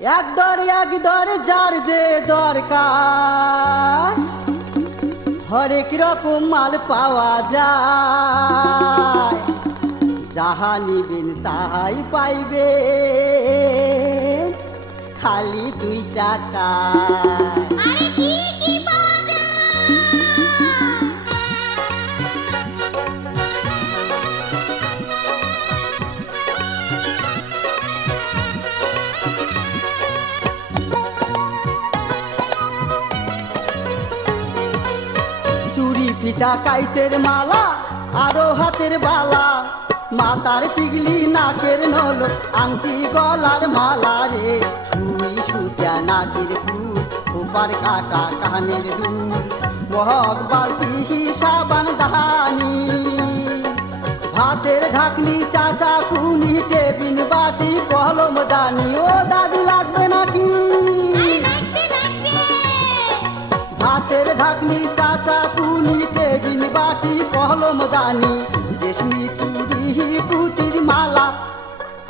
এক দরে যার যে দরকার হরেক রকম মাল পাওয়া যায়, যাহা নিবেন তাহাই পাইবে খালি 2 টাকা। আরে কি কি পাওয়া যায়? চুড়ি ফিতা কাইচের মালা আরো হাতের বালা, মাথার টিগলি নাকের নল আংটি গলার মালা রে, সুই সুতা নাকের ফুল খোপার কাটা কানের দুল, মহক বালতি সাবান দাহানি, ভাতের ঢাকনি চাচা খুনি টেবিন বাটি কলম দানি। ও দাদি লাগবে নাকি? ভাতের ঢাকনি চাচা খুনি টেবিন বাটি কলম দানি, রেশমি চুড়ি পুতির মালা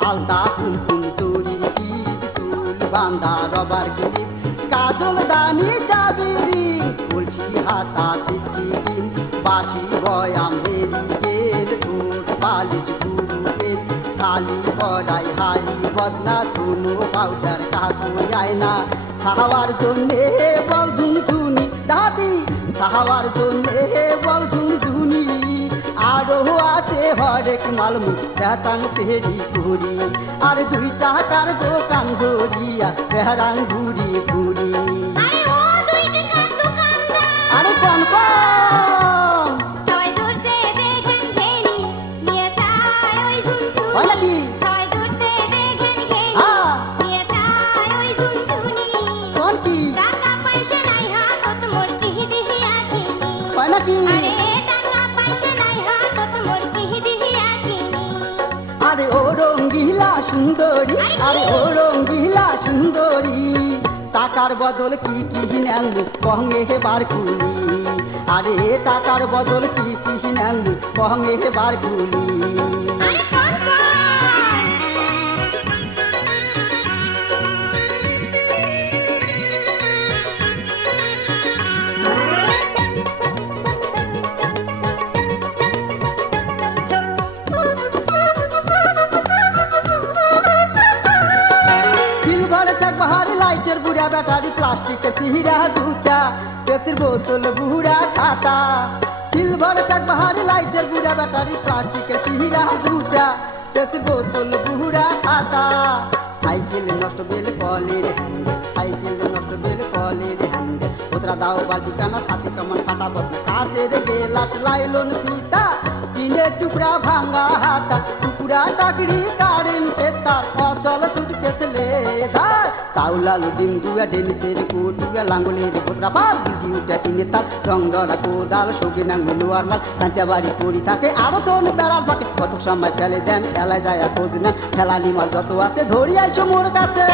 আলতা কুমকুম চুরির টিপ, চুল বান্ধা রবার ক্লিপ, কাজল দানি চাবিরি, বলছি হাতা চিপটি কিন, বাসি বয়াম হেরি গেল, ঠোঁট পালিশ গুরু পেন, থালি কড়াই হাড়ি বদনা, চুনো পাউডার কাকুই আয়না, ছাওয়ার জন্যে বল ঝুনঝুনি দাদি, ছাওয়ার জন্যে বল ঝুনঝুনি, আরো আছে হরেক মাল মুখ পেঁচাং তেরি ঘুরি, আর 2 টাকার দোকান ধরিয়া বেড়াং ঘুরি ঘুরি। আরে ও 2 টাকার দোকানদার, আরে কোন সবাই ধরছে দেখেন ঘেনি, নিয়ে যায় ওই ঝুনঝুনি। হয় নাকি? সবাই ধরছে দেখেন ঘেনি, নিয়ে যায় ওই ঝুনঝুনি। কোন কি টাকা পয়সা নাই হাতত মোর কিহি দিহিয়া কিনি। হয় নাকি? আরে টাকা পয়সা নাই হাতত মোর কিহি দিহিয়া কিনি। আরে ও রঙ্গিলা সুন্দরী, আরে ও রঙ্গিলা সুন্দরী, টাকার বদল কি কি নেন কহঙ্গে হেবার খুলি, আরে টাকার বদল কি কি নেন কহঙ্গে হেবার খুলি। আরে কোন কোন? সিলভার চাক বাহারি লাইটের বুড়া ব্যাটারি, প্লাস্টিকের চিহিরা জুতা, পেপসির বোতল বুড়া খাতা, সিলভার চাক বাহারি লাইটের বুড়া ব্যাটারি, প্লাস্টিকের চিহিরা জুতা, পেপসির বোতল বুড়া খাতা, সাইকেল নষ্ট বেল কলের হ্যান্ডেল, সাইকেল নষ্ট বেল কলের হ্যান্ডেল, ওতরা দাও বালতি কানা সাথে কামান কাটা বদনা, কাচের গেলাস লাইলন ফিতা, টিনের টুকরা ভাঙা হাতা, টুকরা টাকরি কারেন্টের তার, অচল ছুটকেছ লেধার, চাউল আলু ডিম দুয়া ডেনিসের কুটুয়া, লাঙ্গলের গোতরা বাল দিদি উঠা টিনের তাল, রংধরা কোদাল সৌগে নাঙ্গল লোয়ার মাল, কাঁচা বাড়ি পড়ি থাকে আরো তোন বেড়াল পাকে, কত সময় ফেলে দেন এলায় যায় খোঁজ নেন, ফেলানি মাল যত আছে ধরি আইসো মোর কাছে,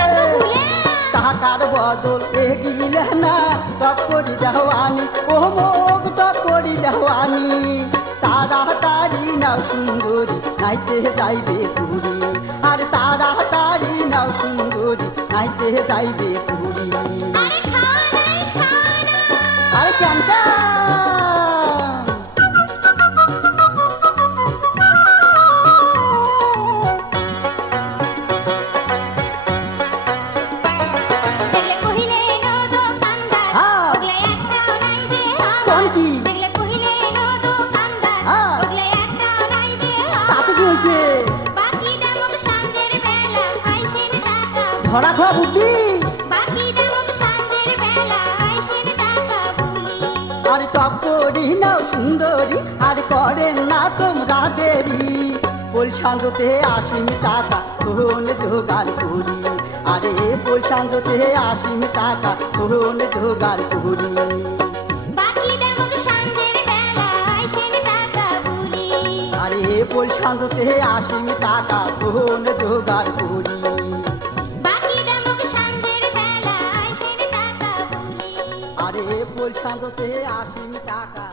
টাকার বদল এগিলে না টপ করি দেওয়ানি, ও মুখ টপ করি দেওয়ানি, তাড়াতাড়ি নাও সুন্দরী নাইতে যাইবে পুরী, আর তাড়াতাড়ি নাও সুন্দরী নাইতে যাইবে পুরী। আরে খাওয়া নাই খাওয়া নাই। আরে কেন দেখলে কহিলে নো দোকানদার, ওগলে একটাও নাই যে আমার। কোন কি? দেখলে কহিলে নো দোকানদার, ওগলে একটাও নাই যে তাতে কি আমার। হয়েছে? বাকি দামক সাঁঝের বেলা আইসেন টাকা, ধরা খাওয়া বুদ্ধি, বাকি দামক সাঁঝের বেলা আইসেন টাকা বলি। আর টপ করি নাও সুন্দরী, আর করেন না তোমরা দেরি, পোল সাঁজতে 80 টাকা কোন জোগাড় করি, আরে পোল সাঁজতে 80 টাকা কোন জোগাড় করি। বাকি দামক সাঁঝের বেলা আইসেন টাকা বলি। আরে পোল সাঁজতে 80 টাকা কোন জোগাড় করি। বাকি দামক সাঁঝের বেলা আইসেন টাকা বলি। আরে পোল সাঁজতে 80 টাকা